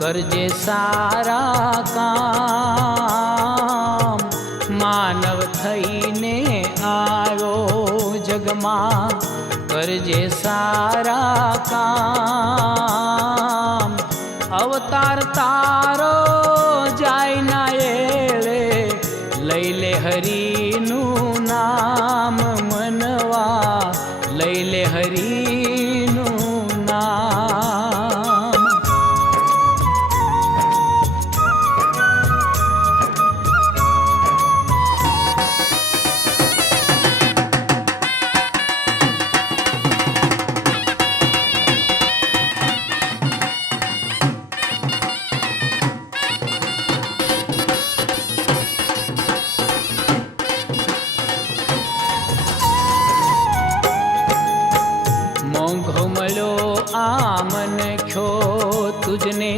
કરજે સારા કામ, માનવ થઈને આવ્યો જગમાં, કરજે સારા કામ, અવતાર તારો જાય ના એળે, લઈ લે હરિનું નામ મનવા, લઈ લે હરિનું નામ. મોંઘો મળ્યો આ મન ખ્યો તુજને,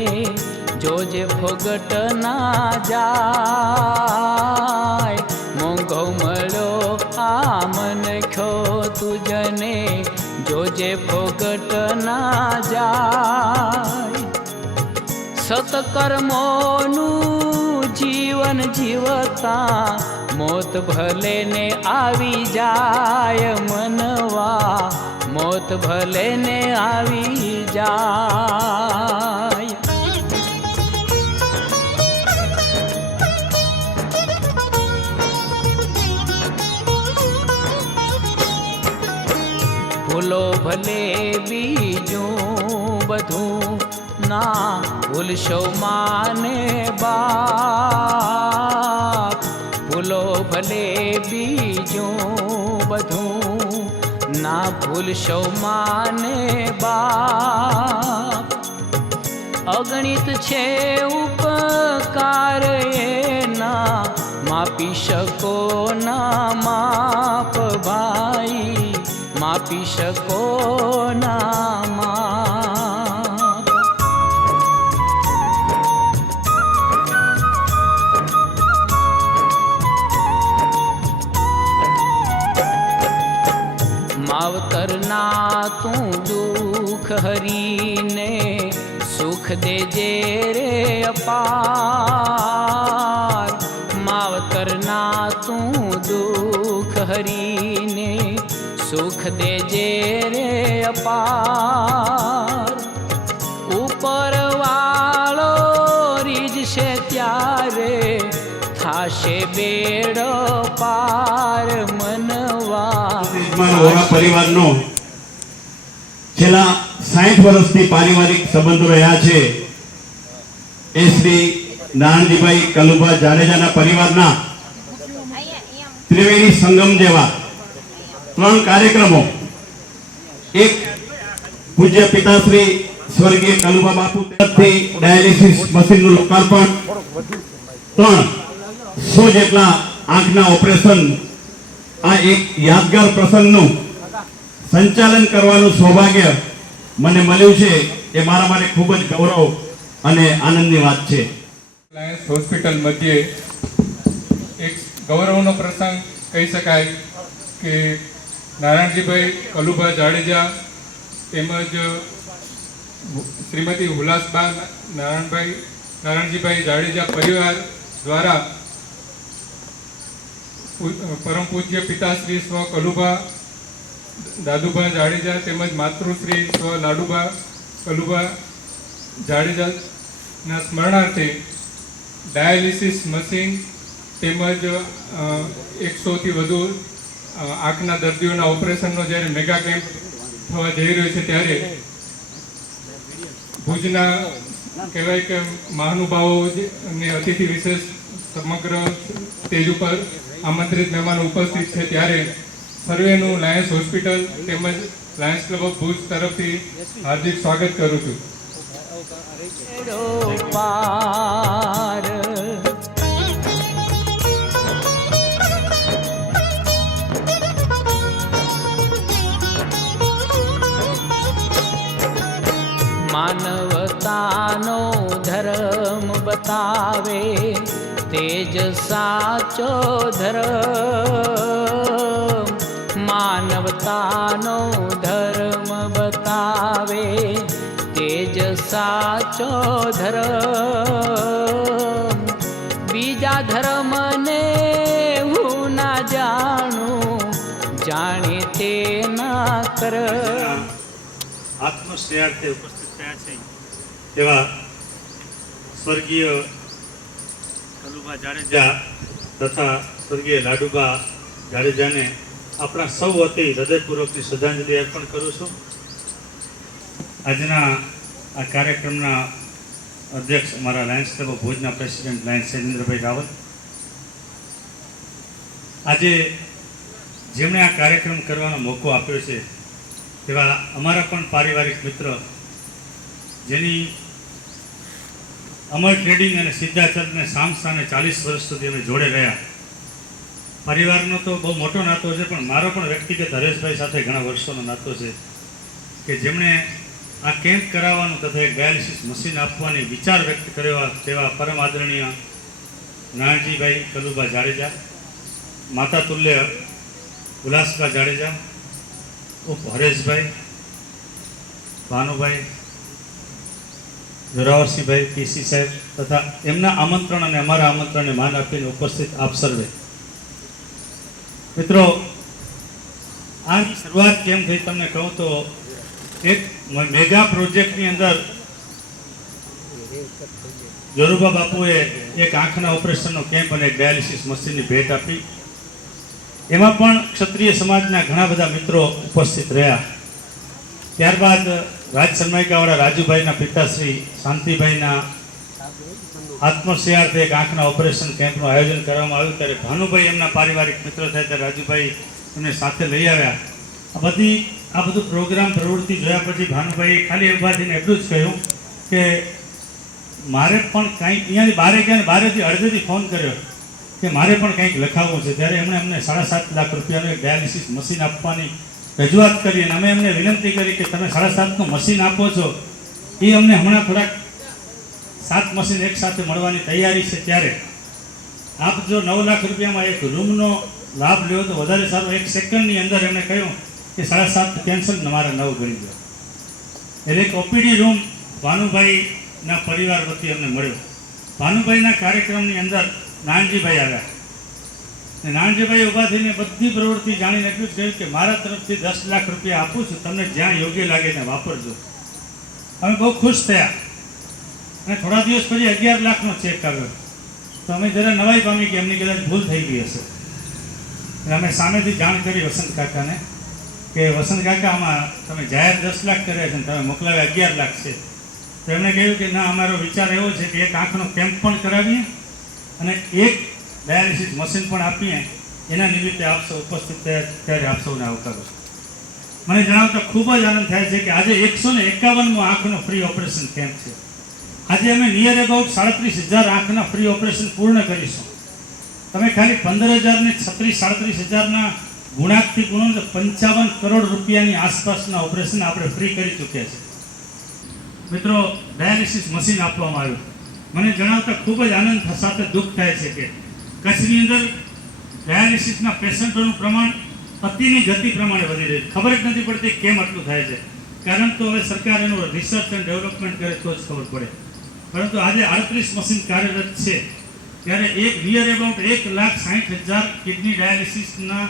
જોજે ફોગટ ના જાય. મોંઘો મળ્યો આ મન ખ્યો તુજને, જોજે ફોગટ ના જાય. સતકર્મોનું જીવન જીવતા, મોત ભલે ને આવી જાય મનવા, મોત ભલે ને આવી જાય. ભૂલો ભલે બીજું બધું, ના ભૂલશો માને બાપ. ભૂલો ભલે બીજું બધું, ના ભૂલશો માને બાપ. અગણિત છે ઉપકાર એના, માપી શકો ના માપ ભાઈ, માપી શકો ના માપ. માવતરના તું દુઃખ હરીને, સુખ દેજે રે અપાર. માવતરના તું દુઃખ હરીને, સુખ દેજે રે અપાર. ઉપર વાળો રીજશે ત્યારે, થાશે બેડો પાર મનવા. પરિવારનો છેલ્લા 60 વર્ષથી પારિવારિક સંબંધો રહ્યા છે. એ શ્રી નારણજીભાઈ કલુભા જાડેજાના પરિવારના ત્રિવેણી સંગમ જેવા 3 કાર્યક્રમો, એક પૂજ્ય પિતાશ્રી સ્વર્ગીય કલુભા બાપુ તરફથી ડાયાલિસિસ મશીનનું લોકાર્પણ, 300 જેટલા આંખના ઓપરેશન, આ એક યાદગાર પ્રસંગનું સંચાલન કરવાનું સૌભાગ્ય મને મળ્યું છે. એ મારા માટે ખૂબ જ ગૌરવ અને આનંદની વાત છે. લાયન્સ હોસ્પિટલ મધ્યે એક ગૌરવનો પ્રસંગ કહી શકાય કે નારાયણજીભાઈ કલુભા જાડેજા તેમજ શ્રીમતી હુલાસબા નારાયણજીભાઈ જાડેજા પરિવાર દ્વારા પરમ પૂજ્ય પિતાશ્રી સ્વ કલુભા દાદુભા જાડેજા તેમજ માતૃશ્રી સ્વ લાડુભા કલુભા જાડેજાના સ્મરણાર્થે ડાયાલિસિસ મશીન તેમજ 100થી વધુ આંખના દર્દીઓના ઓપરેશનનો જ્યારે મેગા કેમ્પ થવા જઈ રહ્યો છે, ત્યારે ભુજના કહેવાય કે મહાનુભાવો અને અતિથિ વિશેષ સમગ્ર સ્ટેજ ઉપર આમંત્રિત મહેમાનો ઉપસ્થિત છે, ત્યારે સર્વેનું લાયન્સ હોસ્પિટલ તેમજ લાયન્સ ક્લબ ઓફ ભુજ તરફથી હાર્દિક સ્વાગત કરું છું. માનવતાનો ધર્મ બતાવે, તેજ સાચો ધર્મ. માનવતાનો ધર્મ બતાવે, તે જ સાચો ધર્મ. બીજા ધર્મને હું ના જાણું, જાણે તે ના કર. આત્મશ્રેયાર્થે ઉપસ્થિત થયા છે એવા સ્વર્ગીય કલુબા જાડેજા તથા સ્વર્ગીય લાડુબા જાડેજાને આપણા સૌ વતી હૃદયપૂર્વકની શ્રદ્ધાંજલિ અર્પણ કરું છું. આજના આ કાર્યક્રમના અધ્યક્ષ અમારા લાયન્સ ક્લબ ઓફ ભુજના પ્રેસિડેન્ટ લાયન્સ શૈલેન્દ્રભાઈ રાવલ, આજે જેમણે આ કાર્યક્રમ કરવાનો મોકો આપ્યો છે તેવા અમારા પણ પારિવારિક મિત્ર, જેની અમર ટ્રેડિંગ અને સિદ્ધાચંદને સામે 40 વર્ષ સુધી અમે જોડે રહ્યા. પરિવારનો તો બહુ મોટો નાતો છે, પણ મારો પણ વ્યક્તિગત હરેશભાઈ સાથે ઘણા વર્ષોનો નાતો છે કે જેમણે આ કેમ્પ કરાવવાનું તથા એક ડાયાલિસિસ મશીન આપવાની વિચાર વ્યક્ત કર્યો તેવા પરમ આદરણીય નારણજીભાઈ કલુબા જાડેજા, માતા તુલ્ય ઉલ્લાસબા જાડેજા, હરેશભાઈ, ભાનુભાઈ, જોરાવરસિંહભાઈ, પીસી સાહેબ તથા એમના આમંત્રણ અને અમારા આમંત્રણને માન આપીને ઉપસ્થિત આપ સર્વે મિત્રો, આની શરૂઆત કેમ થઈ તમને કહું તો એક મેગા પ્રોજેક્ટની અંદર જોરુબા બાપુએ એક આંખના ઓપરેશનનો કેમ્પ અને એક ડાયાલિસિસ મશીનની ભેટ આપી. એમાં પણ ક્ષત્રિય સમાજના ઘણા બધા મિત્રો ઉપસ્થિત રહ્યા. ત્યારબાદ રાજ સન્માયિકાવાળા રાજુભાઈના પિતાશ્રી શાંતિભાઈના આત્મશ્રેયાર્થે એક આંખના ઓપરેશન કેમ્પનું આયોજન કરવામાં આવ્યું. ત્યારે ભાનુભાઈ એમના પારિવારિક મિત્ર થાય ત્યારે રાજુભાઈ એમને સાથે લઈ આવ્યા. આ બધું પ્રોગ્રામ પ્રવૃત્તિ જોયા પછી ભાનુભાઈ ખાલી ઉભા થઈને એટલું જ કહ્યું કે મારે પણ કંઈક અહીંયાથી બારે ગયા, બારેથી અડધેથી ફોન કર્યો કે મારે પણ કંઈક લખાવવું છે. ત્યારે એમણે અમને 7.5 લાખ રૂપિયાનું એક ડાયાલિસિસ મશીન આપવાની રજૂઆત કરી અને અમે એમને વિનંતી કરી કે તમે 7.5નું મશીન આપો છો, એ અમને હમણાં થોડાક 7 મશીન એકસાથે મળવાની તૈયારી છે. ત્યારે આપ જો 9 લાખ રૂપિયામાં એક રૂમનો લાભ લ્યો તો વધારે સારું. 1 સેકન્ડની અંદર એમણે કહ્યું કે 7.5 કેન્સલ, મારા 9 ગણી દો. એટલે એક ઓપીડી રૂમ ભાનુભાઈના પરિવાર વતી અમને મળ્યો. ભાનુભાઈના કાર્યક્રમની અંદર નાનજીભાઈ આવ્યા. નાનજીભાઈ ઊભા થઈને બધી પ્રવૃત્તિ જાણીને એટલું જ કહ્યું કે મારા તરફથી 10 લાખ રૂપિયા આપું છું, તમને જ્યાં યોગ્ય લાગે ત્યાં વાપરજો. અમે બહુ ખુશ થયા અને થોડા દિવસ પછી 11 લાખનો ચેક આવ્યો. તો અમે જરા નવાઈ પામી કે એમની કદાચ ભૂલ થઈ ગઈ હશે. એટલે અમે સામેથી જાણ કરી વસંત કાકાને કે વસંત કાકા, આમાં તમે જાહેર 10 લાખ કર્યા છે અને તમે મોકલાવ્યા 11 લાખ છે. તો એમણે કહ્યું કે ના, અમારો વિચાર એવો છે કે એક આંખનો કેમ્પ પણ કરાવીએ અને એક ડાયાલિસિસ મશીન પણ આપીએ. એના નિમિત્તે આપ સૌ ઉપસ્થિત થયા ત્યારે આપ સૌને આવકારું છું. મને જણાવતા ખૂબ જ આનંદ થાય છે કે આજે 151મો આંખનો ફ્રી ઓપરેશન કેમ્પ છે. આજે અમે નિયર અબાઉટ 37,000 આંખના ફ્રી ઓપરેશન પૂર્ણ કરીશું. તમે ખાલી 15,000 ને 37,000ના ગુણાંકથી ગુણો તો 55 કરોડ રૂપિયાની આસપાસના ઓપરેશન આપણે ફ્રી કરી ચૂક્યા છે. મિત્રો, ડાયાલિસિસ મશીન આપવામાં આવ્યું. મને જણાવતા ખૂબ જ આનંદ સાથે દુઃખ થાય છે કે કચ્છની અંદર ડાયાલિસિસના પેશન્ટોનું પ્રમાણ અતિની ગતિ પ્રમાણે વધી રહ્યું છે. ખબર જ નથી પડતી કેમ આટલું થાય છે. કારણ તો હવે સરકાર એનું રિસર્ચ એન્ડ ડેવલપમેન્ટ કરે તો જ ખબર પડે. પરંતુ આજે 38 મશીન કાર્યરત છે. ત્યારે એક નિયર અબાઉટ 1,60,000 કિડની ડાયાલિસિસના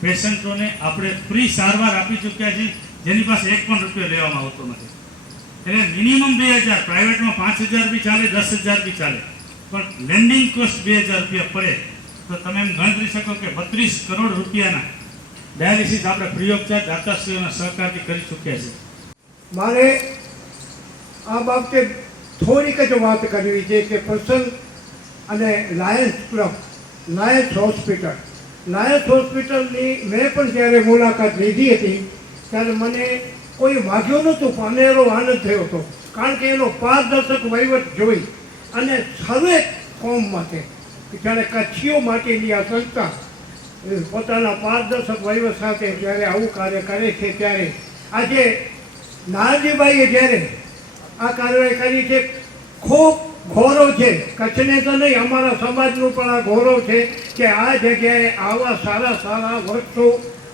પેશન્ટોને આપણે ફ્રી સારવાર આપી ચૂક્યા છીએ, જેની પાસે એક પણ રૂપિયો લેવામાં આવતો નથી. એટલે મિનિમમ 2,000, પ્રાઇવેટમાં 5,000 બી ચાલે, 10,000 બી ચાલે, પણ લેન્ડિંગ કોસ્ટ 2,000 રૂપિયા પડે તો તમે એમ ગણતરી શકો કે 32 કરોડ રૂપિયાના ડાયાલિસિસ આપણે ફ્રી ઓફ ચાર્જ દાતાશ્રીઓના સહકારથી કરી ચૂક્યા છે. મારે આ બાબતે થોડીક જ વાત કરવી છે કે પ્રસન્ન અને લાયન્સ ક્લબ, લાયન્સ હોસ્પિટલની મેં પણ જ્યારે મુલાકાત લીધી હતી ત્યારે મને કોઈ વાગ્યો નહોતું, પણ અનેરો આનંદ થયો હતો. કારણ કે એનો પારદર્શક વહીવટ જોઈ અને સર્વે કોમ માટે, જ્યારે કચ્છીઓ માટેની આ સંસ્થા પોતાના પારદર્શક વહીવટ સાથે જ્યારે આવું કાર્ય કરે છે, ત્યારે આજે નારજીભાઈએ જ્યારે આ કાર્યવાહી કરી છે, ખૂબ ગૌરવ છે. કચ્છને તો નહીં, અમારા સમાજનું પણ આ ગૌરવ છે કે આ જગ્યાએ આવા સારા સારા વૃક્ષો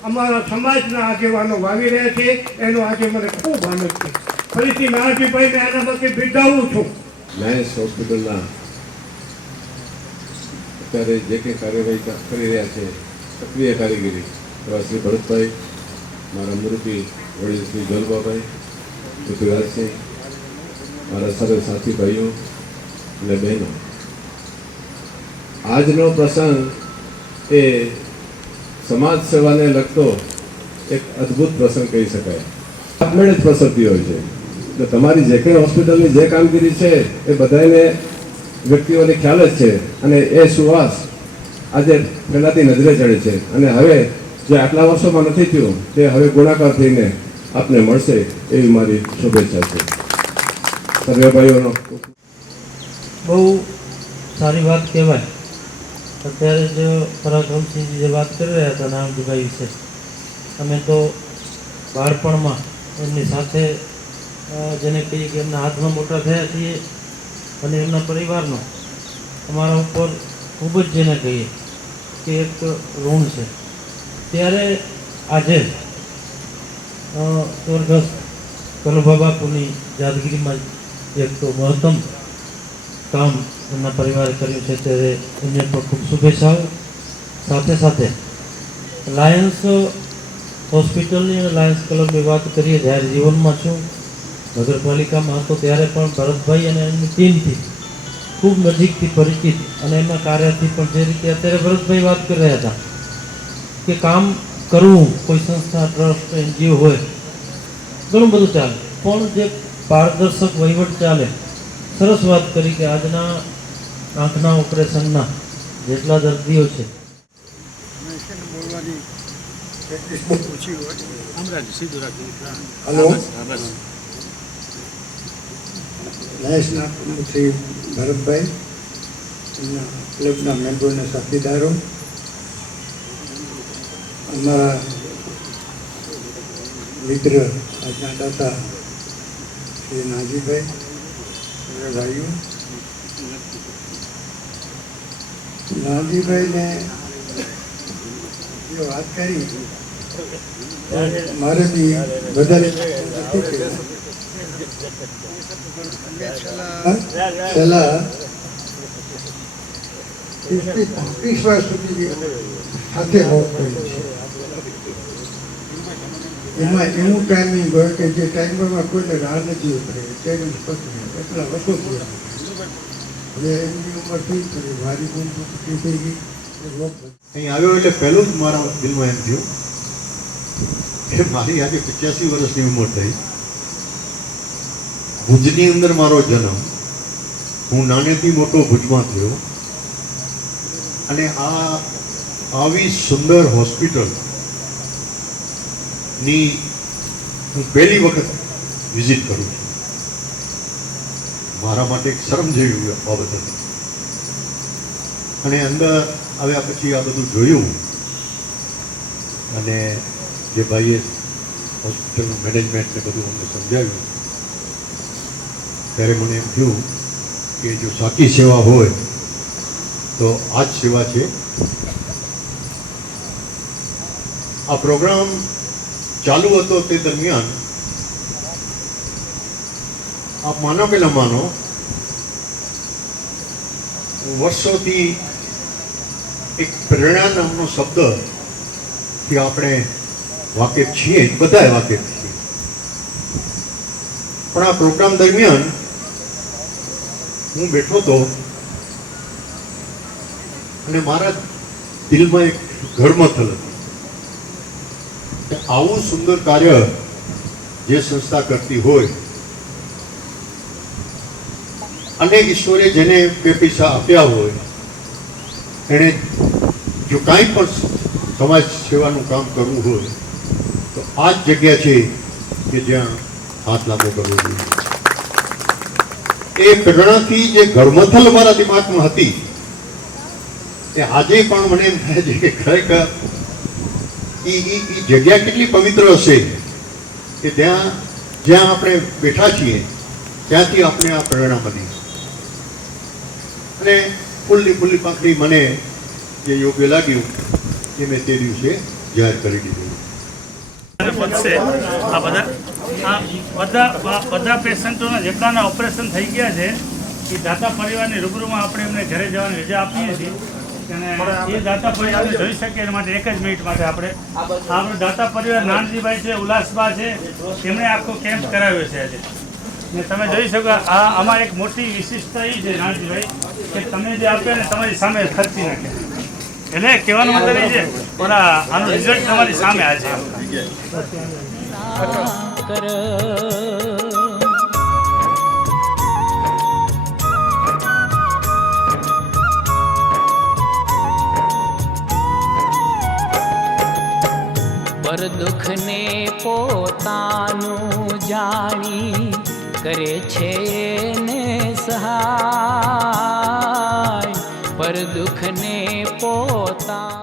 અમારા સમાજના આગેવાનો વાવી રહ્યા છે. એનો આજે મને ખૂબ આનંદ છે. ફરીથી નારાજીભાઈને આના માટે બિરદાવું છું. લાયન્સ હોસ્પિટલના અત્યારે જે કંઈ કાર્યવાહી કરી રહ્યા છે, સક્રિય કારીગરી એવા શ્રી ભરતભાઈ, મારા મુરબી વડીલ શ્રી જલબાભાઈ, પૃથ્વીરાજસિંહ, મારા સર્વે સાથી ભાઈઓ અને બહેનો, આજનો પ્રસંગ એ સમાજ સેવાને લગતો એક અદ્ભુત પ્રસંગ કહી શકાય. આપમેળે જ પ્રસરતી હોય છે. તો તમારી જે કંઈ હોસ્પિટલની જે કામગીરી છે એ બધાને વ્યક્તિઓને ખ્યાલ જ છે, અને એ સુવાસ આજે પહેલાંથી નજરે ચડે છે, અને હવે જે આટલા વર્ષોમાં નથી થયું તે હવે ગુણાકાર થઈને આપને મળશે એવી મારી શુભેચ્છા છે. સર્વે ભાઈઓનો બહુ સારી વાત કહેવાય. અત્યારે જો પરાક્રમસિંહજી જે વાત કરી રહ્યા હતા નામજીભાઈ વિશે, અમે તો બાળપણમાં એમની સાથે જેને કહીએ કે એમના હાથમાં મોટા થયા છીએ, અને એમના પરિવારનો અમારા ઉપર ખૂબ જ જેને કહીએ કે એક ઋણ છે. ત્યારે આજે સ્વર્ગસ્થ કલુભા બાપુની યાદગીરીમાં એક તો મહત્તમ કામ એમના પરિવારે કર્યું છે, ત્યારે એમને પણ ખૂબ શુભેચ્છાઓ. સાથે સાથે લાયન્સ હોસ્પિટલની અને લાયન્સ ક્લબની વાત કરીએ, જ્યારે જીવનમાં છું નગરપાલિકામાં હતો ત્યારે પણ ભરતભાઈ અને એમની ટીમથી ખૂબ નજીકથી પરિચિત, અને એમના કાર્યથી પણ જે રીતે અત્યારે ભરતભાઈ વાત કરી રહ્યા હતા કે કામ કરવું કોઈ સંસ્થા, ટ્રસ્ટ, NGO હોય, ઘણું બધું ચાલે, પણ જે પારદર્શક વહીવટ ચાલે. સરસ વાત કરી કે આજના આંખના ઓપરેશનના જેટલા દર્દીઓ છે હલો, લાયન્સના પ્રમુખ શ્રી ભરતભાઈ, એમના ક્લબના મેમ્બરોને સાથીદારો, અમારા મિત્ર આજના દાતા શ્રી નાજીભાઈ, ભાઈઓ, નાજીભાઈને જે વાત કરી મારે બી વધારે નથી કહેવું. છેલ્લા 30 વર્ષ સુધી સાથે હોપ કરી છે. એમાં એવું ટાઈમિંગ હોય કે જે ટાઈમમાં કોઈને રાહ નથી ઉતરે, ટેનિસ પકડી એટલા વર્ષો થયા. હવે એમની ઉંમર થઈ કરી, મારી ઉંમર થઈ ગઈ. અહીં આવ્યો એટલે પહેલું જ મારા દિલમાં એમ થયું કે મારી આજે 85 વર્ષની ઉંમર થઈ. ભુજની અંદર મારો જન્મ, હું નાનેથી મોટો ભુજમાં થયો, અને આવી સુંદર હોસ્પિટલની હું પહેલી વખત વિઝિટ કરું છું. મારા માટે એક શરમ જેવી બાબત હતી. અને અંદર આવ્યા પછી આ બધું જોયું, અને જે ભાઈએ હોસ્પિટલનું મેનેજમેન્ટ ને બધું અમને સમજાવ્યું, ત્યારે મને એમ થયું કે જો સાચી સેવા હોય તો આ જ સેવા છે. આ પ્રોગ્રામ ચાલુ હતો તે દરમિયાન આપ માનો કે ન માનો, વર્ષોથી એક પ્રેરણા નામનો શબ્દથી આપણે વાકેફ છીએ, બધાએ વાકેફ છીએ. પણ આ પ્રોગ્રામ દરમિયાન હું બેઠો હતો અને મારા દિલમાં એક ઘડમથલ હતી કે આવું સુંદર કાર્ય જે સંસ્થા કરતી હોય, અને ઈશ્વરે જેને બે પૈસા આપ્યા હોય, એણે જો કાંઈ પણ સમાજ સેવાનું કામ કરવું હોય તો આ જ જગ્યા છે કે જ્યાં હાથ લાંબો કરવો જોઈએ. એ પ્રેરણાથી જે ઘડમથલ મારા દિમાગમાં હતી એ આજે પણ મને એમ થાય છે કે ખરેખર એ જગ્યા કેટલી પવિત્ર હશે કે જ્યાં આપણે બેઠા છીએ ત્યાંથી આપણે આ પ્રેરણા બની. અને ફૂલની પાંખડી મને જે યોગ્ય લાગ્યું એ મેં તે દિવસે જાહેર કરી દીધું. આ બધા બધા પેશન્ટોના જેટલાના ઓપરેશન થઈ ગયા છે એ દાતા પરિવારની રૂબરૂમાં આપણે એમને ઘરે જવાની રજા આપીએ છીએ અને એ દાતા પરિવારને જોઈ શકીએ એના માટે 1 જ મિનિટ માટે આપણે દાતા પરિવાર નાનજીભાઈ છે, ઉલ્લાસબા છે, એમણે આખો કેમ્પ કરાવ્યો છે આજે. ને તમે જોઈ શકો આ અમારી એક મોટી વિશિષ્ટતા એ છે નાનજીભાઈ કે તમે જે આપ્યો ને તમારી સામે ખર્ચી નાખે. એટલે કહેવાનો મતલબ એ છે આનું રિઝલ્ટ તમારી સામે આજે કર પર દુઃખને પોતાનું જાણી કરે છે ને સહાય પર દુઃખને પોતા